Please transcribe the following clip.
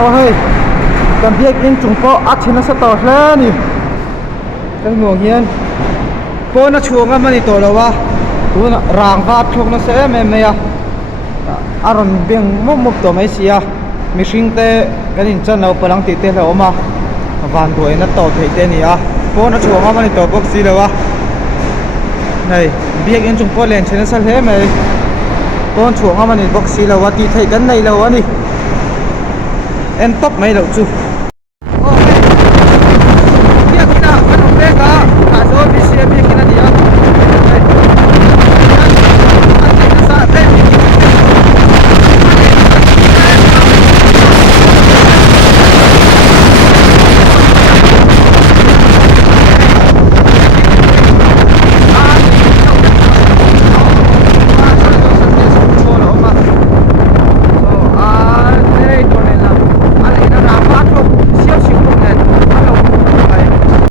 ôi cần biết in chúng po ắt thì nó sẽ tỏ ra nè cái nguồn nhiên po nó chuông mà đi tổ đâu à tu nó ràng phát không nó sẽ mềm à aron biếng mốc tổ mấy xí à mình sinh te cái gì chân nào palang tít te đâu mà van tuổi nó tổ thấy te nè à po nó chuông mà đi tổ bốc xí đâu à này biết in chúng po lên trên nó sẽ thế mày con chuông mà đi bốc xí đâu à thì thấy cái này đâu à nè em tóc mấy đâu chú